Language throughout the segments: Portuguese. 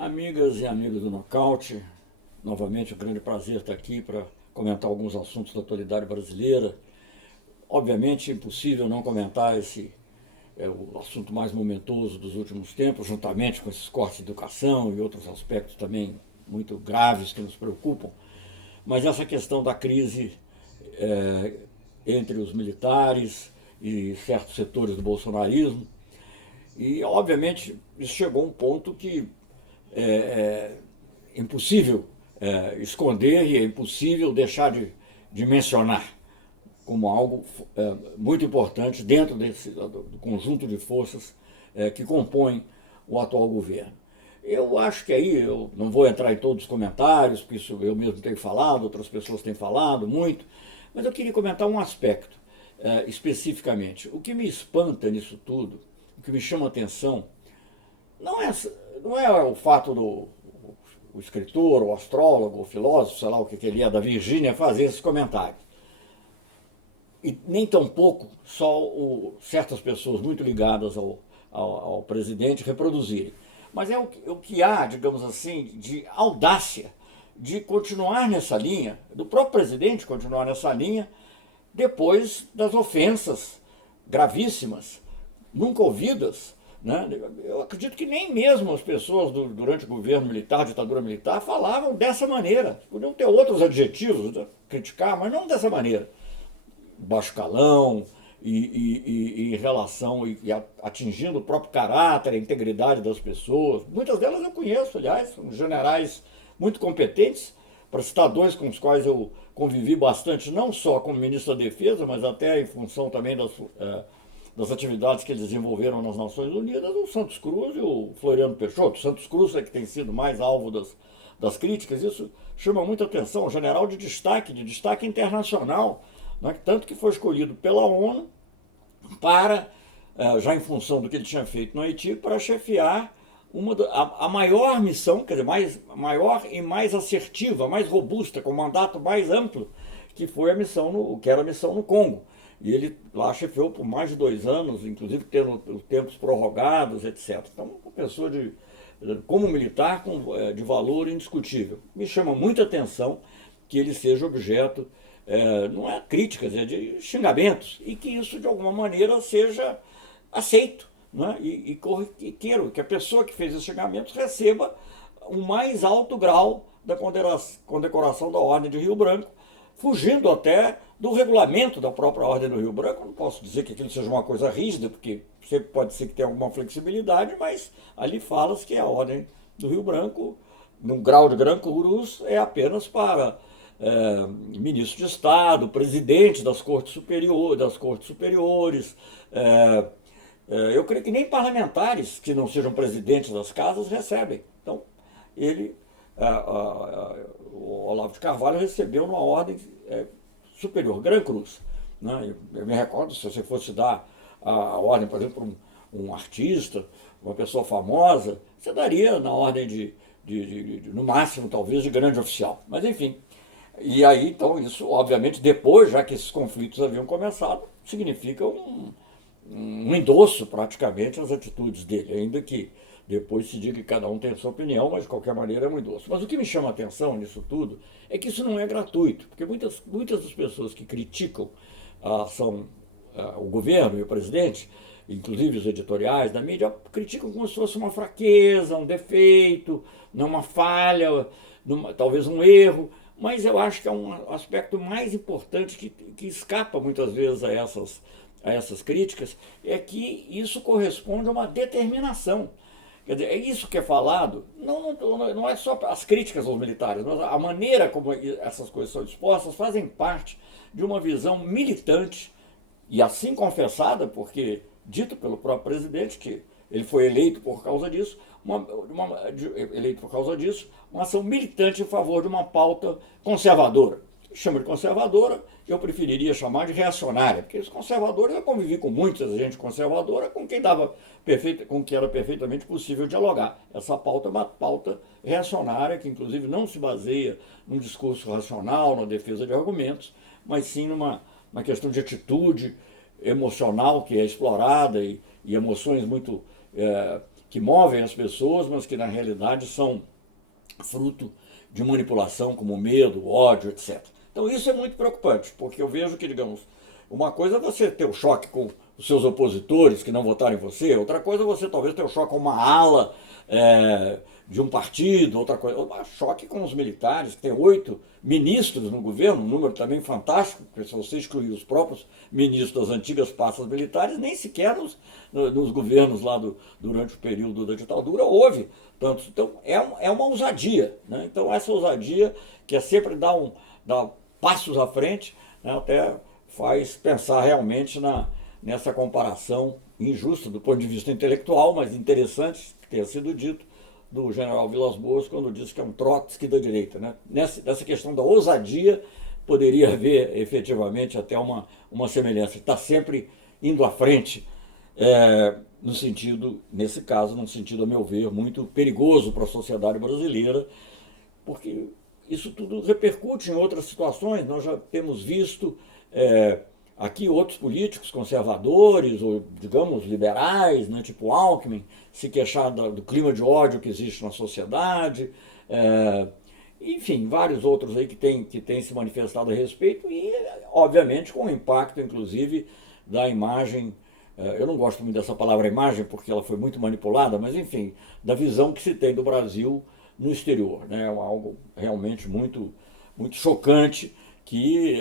Amigas e amigos do Nocaute, novamente um grande prazer estar aqui para comentar alguns assuntos da atualidade brasileira. Obviamente, é impossível não comentar esse o assunto mais momentoso dos últimos tempos, juntamente com esses cortes de educação e outros aspectos também muito graves que nos preocupam. Mas essa questão da crise entre os militares e certos setores do bolsonarismo, e obviamente isso chegou a um ponto que é impossível esconder e é impossível deixar de mencionar como algo muito importante dentro do conjunto de forças que compõem o atual governo. Eu acho que aí, eu não vou entrar em todos os comentários, porque isso eu mesmo tenho falado, outras pessoas têm falado muito, mas eu queria comentar um aspecto especificamente. O que me espanta nisso tudo, o que me chama a atenção, não é, não é o fato do o escritor, o astrólogo, o filósofo, sei lá o que ele é, da Virgínia, fazer esses comentários. E nem tampouco só certas pessoas muito ligadas ao presidente reproduzirem. Mas é o que há, digamos assim, de audácia de continuar nessa linha, do próprio presidente continuar nessa linha, depois das ofensas gravíssimas, nunca ouvidas, né? Eu acredito que nem mesmo as pessoas durante o governo militar, ditadura militar, falavam dessa maneira. Podiam ter outros adjetivos, né? Criticar, mas não dessa maneira. Baixo calão e em relação e atingindo o próprio caráter, a integridade das pessoas. Muitas delas eu conheço, aliás, são generais muito competentes, para citar dois com os quais eu convivi bastante, não só como ministro da Defesa, mas até em função também das atividades que eles desenvolveram nas Nações Unidas, o Santos Cruz e o Floriano Peixoto. O Santos Cruz é que tem sido mais alvo das críticas, isso chama muita atenção, um general de destaque internacional, né, tanto que foi escolhido pela ONU para, já em função do que ele tinha feito no Haiti, para chefiar a maior missão, quer dizer, maior e mais assertiva, mais robusta, com mandato mais amplo, que foi que era a missão no Congo. E ele lá chefiou por mais de 2 anos, inclusive tendo os tempos prorrogados, etc. Então, uma pessoa como militar de valor indiscutível. Me chama muita atenção que ele seja objeto, não é críticas, é de xingamentos, e que isso de alguma maneira seja aceito, né? E corriqueiro, que a pessoa que fez esses xingamentos receba o mais alto grau da condecoração da Ordem de Rio Branco, fugindo até do regulamento da própria Ordem do Rio Branco. Não posso dizer que aquilo seja uma coisa rígida, porque sempre pode ser que tenha alguma flexibilidade, mas ali fala-se que a Ordem do Rio Branco, no grau de Gran Cruz, é apenas para ministro de Estado, presidente das Cortes Superiores. Eu creio que nem parlamentares que não sejam presidentes das casas recebem. Então, ele, o Olavo de Carvalho, recebeu uma ordem superior, Gran Cruz. Né? Eu me recordo, se você fosse dar a ordem, por exemplo, para um artista, uma pessoa famosa, você daria na ordem no máximo, talvez, de grande oficial. Mas, enfim. E aí, então, isso, obviamente, depois, já que esses conflitos haviam começado, significa um endosso, praticamente, às atitudes dele, ainda que depois se diga que cada um tem a sua opinião, mas de qualquer maneira é um endosso. Mas o que me chama a atenção nisso tudo é que isso não é gratuito, porque muitas das pessoas que criticam a ação, o governo e o presidente, inclusive os editoriais da mídia, criticam como se fosse uma fraqueza, um defeito, uma falha, talvez um erro. Mas eu acho que é um aspecto mais importante que escapa muitas vezes a essas críticas, é que isso corresponde a uma determinação. Quer dizer, é isso que é falado, não é só as críticas aos militares, mas a maneira como essas coisas são expostas fazem parte de uma visão militante, e assim confessada, porque dito pelo próprio presidente que ele foi eleito por causa disso, uma ação militante em favor de uma pauta conservadora. Chama de conservadora, eu preferiria chamar de reacionária, porque os conservadores, eu convivi com muita gente conservadora com quem era perfeitamente possível dialogar. Essa pauta é uma pauta reacionária, que inclusive não se baseia num discurso racional, na defesa de argumentos, mas sim numa questão de atitude emocional que é explorada e emoções muito que movem as pessoas, mas que na realidade são fruto de manipulação, como medo, ódio, etc. Então isso é muito preocupante, porque eu vejo que, digamos, uma coisa é você ter o choque com os seus opositores que não votaram em você, outra coisa é você talvez ter o choque com uma ala de um partido, outra coisa, um choque com os militares, que tem 8 ministros no governo, um número também fantástico, porque se você excluir os próprios ministros das antigas pastas militares, nem sequer nos governos lá durante o período da ditadura houve tantos. Então é uma ousadia, né? Então essa ousadia que é sempre dar passos à frente, né, até faz pensar realmente nessa comparação injusta do ponto de vista intelectual, mas interessante que tenha sido dito, do general Vilas Boas, quando disse que é um Trotsky da direita. Né? Nessa questão da ousadia, poderia haver efetivamente até uma semelhança. Está sempre indo à frente, no sentido, nesse caso, num sentido, a meu ver, muito perigoso para a sociedade brasileira, porque isso tudo repercute em outras situações. Nós já temos visto aqui outros políticos conservadores, ou digamos liberais, né, tipo Alckmin, se queixar do clima de ódio que existe na sociedade, enfim, vários outros aí que têm se manifestado a respeito, e obviamente com o impacto, inclusive, da imagem, eu não gosto muito dessa palavra imagem, porque ela foi muito manipulada, mas enfim, da visão que se tem do Brasil no exterior, né, algo realmente muito, muito chocante, que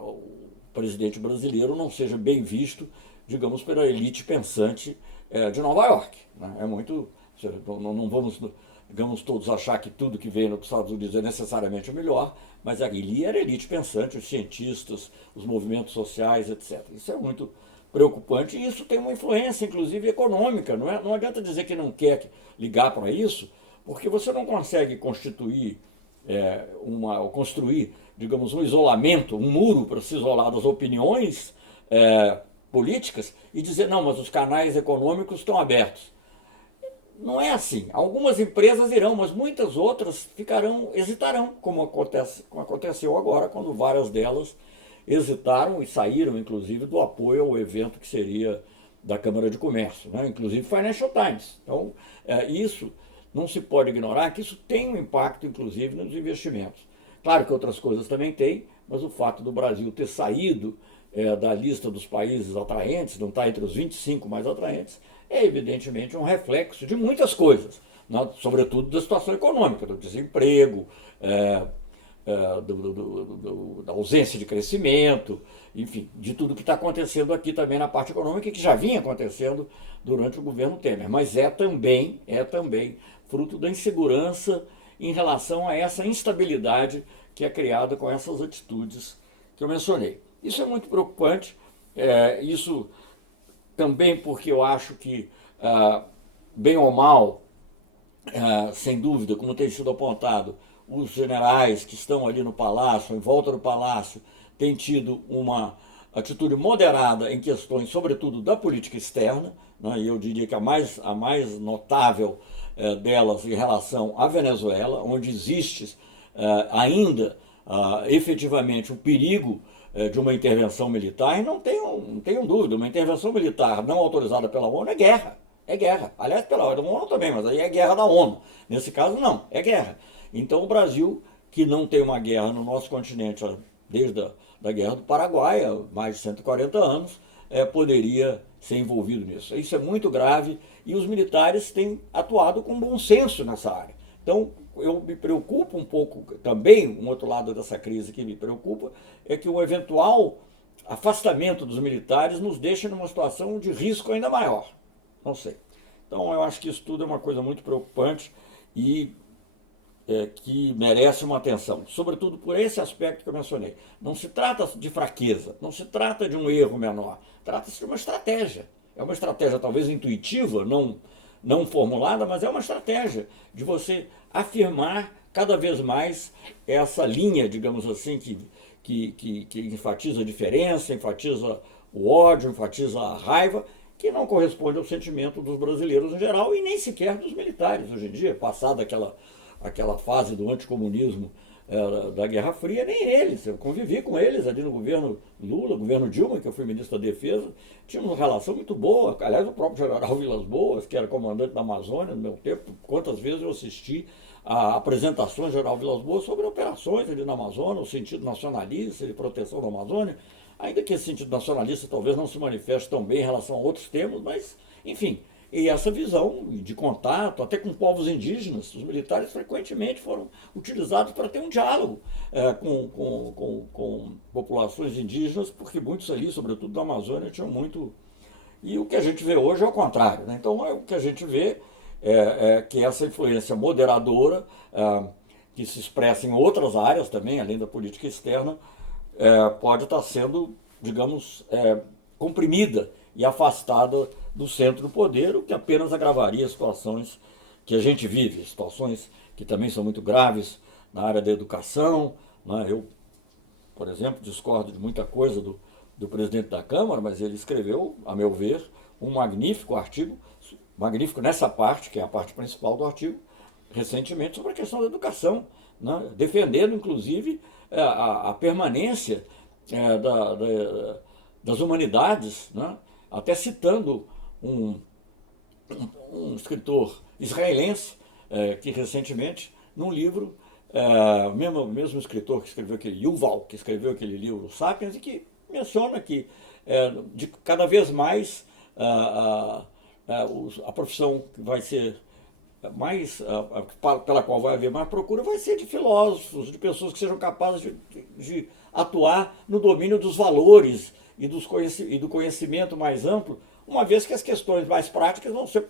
o presidente brasileiro não seja bem visto, digamos, pela elite pensante de Nova York. Né? É muito. Não vamos, digamos, todos achar que tudo que vem nos Estados Unidos é necessariamente o melhor, mas ali era a elite pensante, os cientistas, os movimentos sociais, etc. Isso é muito preocupante e isso tem uma influência, inclusive, econômica. Não adianta dizer que não quer ligar para isso, porque você não consegue constituir ou construir, digamos, um isolamento, um muro para se isolar das opiniões políticas e dizer, não, mas os canais econômicos estão abertos. Não é assim. Algumas empresas irão, mas muitas outras hesitarão, como aconteceu agora, quando várias delas hesitaram e saíram, inclusive, do apoio ao evento que seria da Câmara de Comércio, né? Inclusive Financial Times. Então, isso não se pode ignorar que isso tem um impacto, inclusive, nos investimentos. Claro que outras coisas também tem, mas o fato do Brasil ter saído da lista dos países atraentes, não está entre os 25 mais atraentes, é evidentemente um reflexo de muitas coisas, né? Sobretudo da situação econômica, do desemprego, da ausência de crescimento, enfim, de tudo que está acontecendo aqui também na parte econômica, que já vinha acontecendo durante o governo Temer, mas é também fruto da insegurança em relação a essa instabilidade que é criada com essas atitudes que eu mencionei. Isso é muito preocupante, isso também porque eu acho que, bem ou mal, sem dúvida, como tem sido apontado, os generais que estão ali no palácio, em volta do palácio, têm tido uma atitude moderada em questões, sobretudo, da política externa, né, e eu diria que a mais notável delas em relação à Venezuela, onde existe ainda efetivamente o perigo de uma intervenção militar, e não tenham dúvida, uma intervenção militar não autorizada pela ONU é guerra. É guerra. Aliás, pela ONU também, mas aí é guerra da ONU. Nesse caso, não, é guerra. Então, o Brasil, que não tem uma guerra no nosso continente desde a Guerra do Paraguai, há mais de 140 anos, poderia ser envolvido nisso. Isso é muito grave e os militares têm atuado com bom senso nessa área. Então, eu me preocupo um pouco também, um outro lado dessa crise que me preocupa, é que o eventual afastamento dos militares nos deixa numa situação de risco ainda maior. Não sei. Então, eu acho que isso tudo é uma coisa muito preocupante e que merece uma atenção, sobretudo por esse aspecto que eu mencionei. Não se trata de fraqueza, não se trata de um erro menor, trata-se de uma estratégia. É uma estratégia talvez intuitiva, não formulada, mas é uma estratégia de você afirmar cada vez mais essa linha, digamos assim, que enfatiza a diferença, enfatiza o ódio, enfatiza a raiva, que não corresponde ao sentimento dos brasileiros em geral e nem sequer dos militares hoje em dia, passada aquela fase do anticomunismo da Guerra Fria, nem eles. Eu convivi com eles ali no governo Lula, governo Dilma, que eu fui ministro da Defesa. Tínhamos uma relação muito boa. Aliás, o próprio general Vilas Boas, que era comandante da Amazônia no meu tempo, quantas vezes eu assisti a apresentações do general Vilas Boas sobre operações ali na Amazônia, o sentido nacionalista de proteção da Amazônia, ainda que esse sentido nacionalista talvez não se manifeste tão bem em relação a outros temas, mas, enfim, e essa visão de contato, até com povos indígenas, os militares frequentemente foram utilizados para ter um diálogo com populações indígenas, porque muitos ali, sobretudo da Amazônia, tinham muito. E o que a gente vê hoje é o contrário. Né? Então, o que a gente vê é que essa influência moderadora, que se expressa em outras áreas também, além da política externa, pode estar sendo, digamos, comprimida e afastada do centro do poder, o que apenas agravaria situações que a gente vive, situações que também são muito graves na área da educação. Né? Eu, por exemplo, discordo de muita coisa do presidente da Câmara, mas ele escreveu, a meu ver, um magnífico artigo, magnífico nessa parte, que é a parte principal do artigo, recentemente, sobre a questão da educação, né? Defendendo, inclusive, a permanência das humanidades, né? Até citando um escritor israelense que recentemente, num livro, mesmo escritor que escreveu aquele Yuval, que escreveu aquele livro Sapiens, e que menciona que de cada vez mais a profissão que vai ser mais, pela qual vai haver mais procura, vai ser de filósofos, de pessoas que sejam capazes de atuar no domínio dos valores e do conhecimento mais amplo, uma vez que as questões mais práticas vão ser,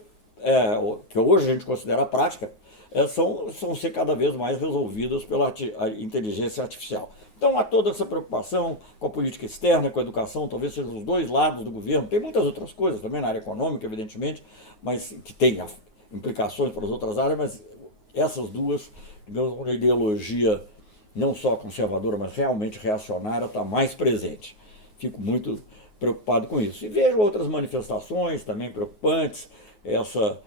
que hoje a gente considera prática, são ser cada vez mais resolvidas pela inteligência artificial. Então há toda essa preocupação com a política externa, com a educação, talvez sejam os dois lados do governo. Tem muitas outras coisas também na área econômica, evidentemente, mas que tem implicações para as outras áreas, mas essas duas, digamos, uma ideologia não só conservadora, mas realmente reacionária, está mais presente. Fico muito preocupado com isso. E vejo outras manifestações também preocupantes, essa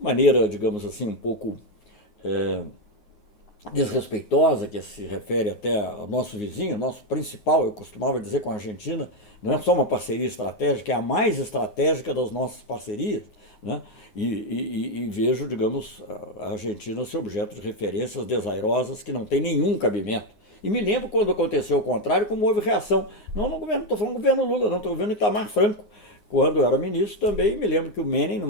maneira, digamos assim, um pouco desrespeitosa, que se refere até ao nosso vizinho, nosso principal, eu costumava dizer com a Argentina, não é só uma parceria estratégica, é a mais estratégica das nossas parcerias, né? E vejo, digamos, a Argentina ser objeto de referências desairosas que não tem nenhum cabimento. E me lembro quando aconteceu o contrário, como houve reação. Não no governo, estou falando do governo Lula, não, estou governo Itamar Franco. Quando eu era ministro também, me lembro que o Menem,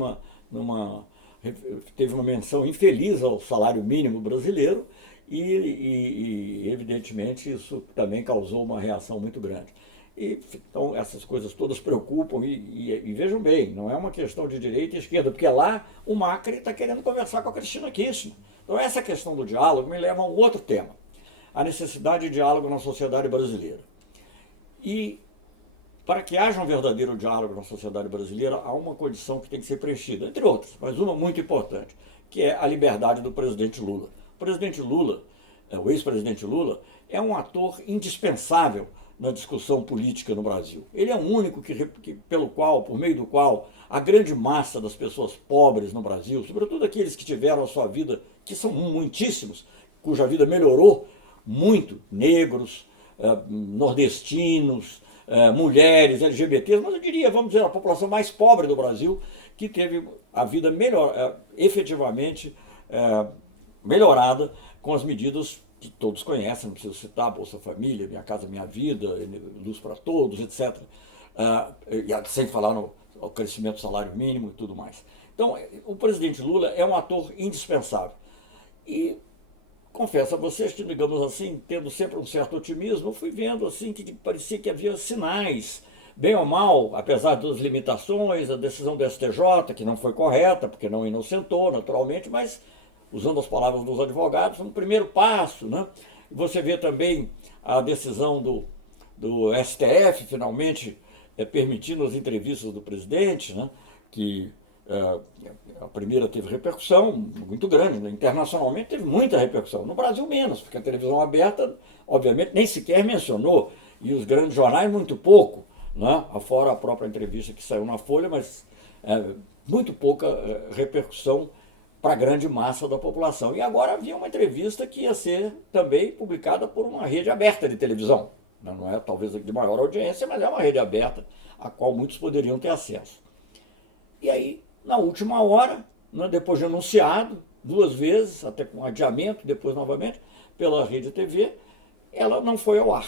teve uma menção infeliz ao salário mínimo brasileiro e evidentemente, isso também causou uma reação muito grande. Então, essas coisas todas preocupam e vejam bem, não é uma questão de direita e esquerda, porque lá o Macri está querendo conversar com a Cristina Kirchner. Então, essa questão do diálogo me leva a um outro tema, a necessidade de diálogo na sociedade brasileira. E para que haja um verdadeiro diálogo na sociedade brasileira, há uma condição que tem que ser preenchida, entre outras, mas uma muito importante, que é a liberdade do presidente Lula. O presidente Lula, o ex-presidente Lula, é um ator indispensável na discussão política no Brasil. Ele é o único por meio do qual a grande massa das pessoas pobres no Brasil, sobretudo aqueles que tiveram a sua vida, que são muitíssimos, cuja vida melhorou muito, negros, nordestinos, mulheres, LGBTs, mas eu diria, vamos dizer, a população mais pobre do Brasil, que teve a vida efetivamente melhorada com as medidas que todos conhecem, não preciso citar, Bolsa Família, Minha Casa Minha Vida, Luz para Todos, etc. Sem falar no crescimento do salário mínimo e tudo mais. Então, o presidente Lula é um ator indispensável. E confesso a vocês que, digamos assim, tendo sempre um certo otimismo, fui vendo assim que parecia que havia sinais, bem ou mal, apesar das limitações, a decisão do STJ, que não foi correta, porque não inocentou, naturalmente, mas, usando as palavras dos advogados, um primeiro passo, né? Você vê também a decisão do STF, finalmente, permitindo as entrevistas do presidente, né? Que a primeira teve repercussão muito grande, né? Internacionalmente teve muita repercussão, no Brasil menos, porque a televisão aberta, obviamente, nem sequer mencionou, e os grandes jornais muito pouco, né? Afora a própria entrevista que saiu na Folha, mas muito pouca repercussão para a grande massa da população. E agora havia uma entrevista que ia ser também publicada por uma rede aberta de televisão. Não é talvez de maior audiência, mas é uma rede aberta a qual muitos poderiam ter acesso. E aí, na última hora, né, depois de anunciado, 2 vezes, até com adiamento, depois novamente, pela Rede TV, ela não foi ao ar.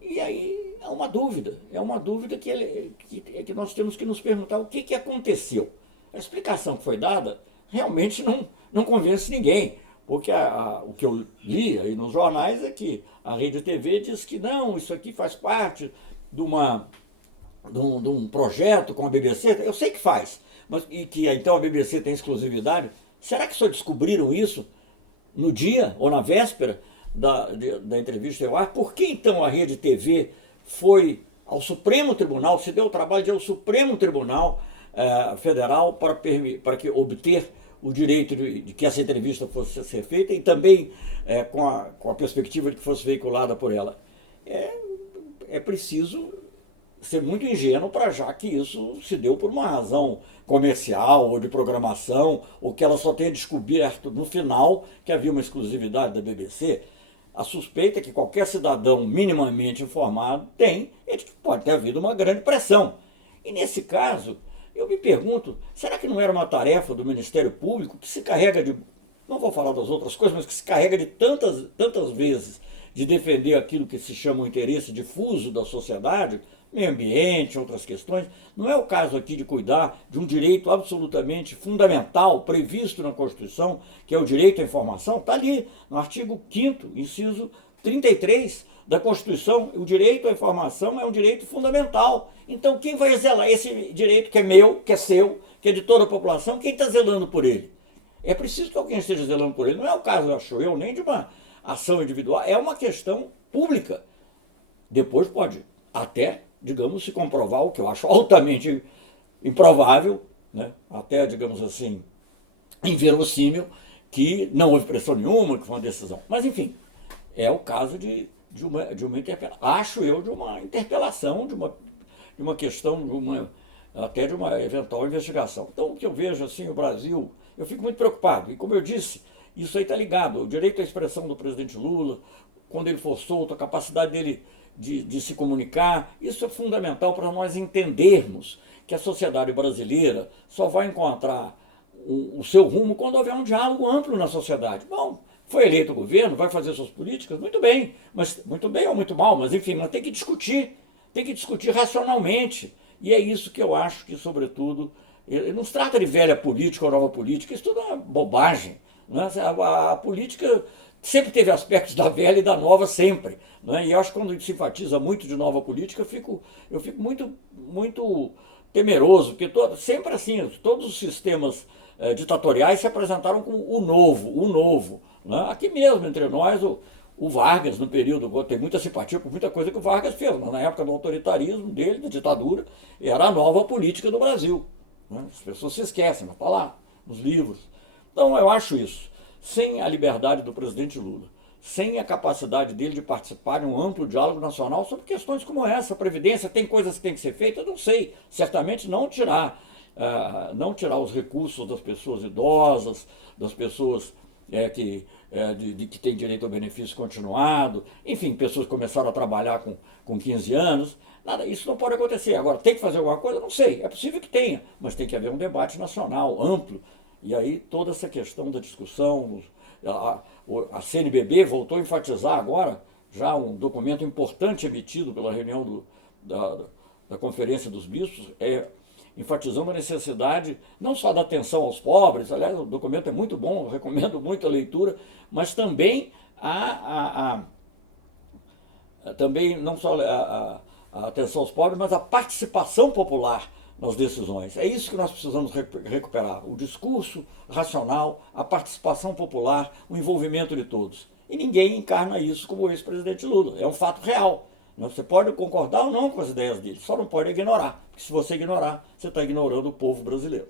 E aí é uma dúvida que nós temos que nos perguntar o que aconteceu. A explicação que foi dada realmente não convence ninguém, porque o que eu li aí nos jornais é que a Rede TV diz que não, isso aqui faz parte de um projeto com a BBC. Eu sei que faz, mas e que então a BBC tem exclusividade. Será que só descobriram isso no dia ou na véspera da entrevista ao ar? Por que então a Rede TV foi ao Supremo Tribunal, se deu o trabalho de ir ao Supremo Tribunal Federal para que obter o direito de que essa entrevista fosse ser feita e também com a perspectiva de que fosse veiculada por ela? É preciso ser muito ingênuo para achar que isso se deu por uma razão comercial ou de programação, ou que ela só tenha descoberto no final que havia uma exclusividade da BBC. A suspeita é que qualquer cidadão minimamente informado tem, é de que pode ter havido uma grande pressão. E nesse caso, eu me pergunto, será que não era uma tarefa do Ministério Público que se carrega de, não vou falar das outras coisas, mas que se carrega de tantas vezes de defender aquilo que se chama o interesse difuso da sociedade, meio ambiente, outras questões. Não é o caso aqui de cuidar de um direito absolutamente fundamental, previsto na Constituição, que é o direito à informação? Está ali, no artigo 5º, inciso 33 da Constituição, o direito à informação é um direito fundamental. Então quem vai zelar esse direito que é meu, que é seu, que é de toda a população, quem está zelando por ele? É preciso que alguém esteja zelando por ele. Não é o caso, acho eu, nem de uma ação individual, é uma questão pública. Depois pode até, digamos, se comprovar, o que eu acho altamente improvável, né? Até, digamos assim, inverossímil, que não houve pressão nenhuma, que foi uma decisão. Mas, enfim, é o caso de uma interpelação. Acho eu de uma interpelação, de uma questão, até de uma eventual investigação. Então, o que eu vejo, assim, o Brasil, eu fico muito preocupado. E, como eu disse, isso aí está ligado. O direito à expressão do presidente Lula, quando ele for solto, a capacidade dele de se comunicar, isso é fundamental para nós entendermos que a sociedade brasileira só vai encontrar o seu rumo quando houver um diálogo amplo na sociedade. Bom, foi eleito o governo, vai fazer suas políticas, muito bem, mas muito bem ou muito mal, mas enfim, nós tem que discutir racionalmente. E é isso que eu acho que, sobretudo, não se trata de velha política ou nova política, isso tudo é uma bobagem. Né? A política sempre teve aspectos da velha e da nova sempre. Né? E eu acho que quando se enfatiza muito de nova política, eu fico muito temeroso, porque sempre assim, todos os sistemas ditatoriais se apresentaram como o novo. Né? Aqui mesmo, entre nós, o Vargas, no período, tem muita simpatia por muita coisa que o Vargas fez, mas na época do autoritarismo dele, da ditadura, era a nova política do Brasil. Né? As pessoas se esquecem, mas está lá, nos livros. Então eu acho isso. Sem a liberdade do presidente Lula, sem a capacidade dele de participar de um amplo diálogo nacional sobre questões como essa, a Previdência, tem coisas que têm que ser feitas, eu não sei. Certamente não tirar os recursos das pessoas idosas, das pessoas que têm direito ao benefício continuado, enfim, pessoas que começaram a trabalhar com 15 anos, nada, isso não pode acontecer. Agora, tem que fazer alguma coisa? Não sei, é possível que tenha, mas tem que haver um debate nacional, amplo, e aí toda essa questão da discussão, a CNBB voltou a enfatizar agora, já um documento importante emitido pela reunião da Conferência dos Bispos, enfatizando a necessidade não só da atenção aos pobres, aliás, o documento é muito bom, eu recomendo muito a leitura, mas também também não só a atenção aos pobres, mas a participação popular nas decisões. É isso que nós precisamos recuperar, o discurso racional, a participação popular, o envolvimento de todos. E ninguém encarna isso como o ex-presidente Lula, é um fato real. Você pode concordar ou não com as ideias dele, só não pode ignorar, porque se você ignorar, você está ignorando o povo brasileiro.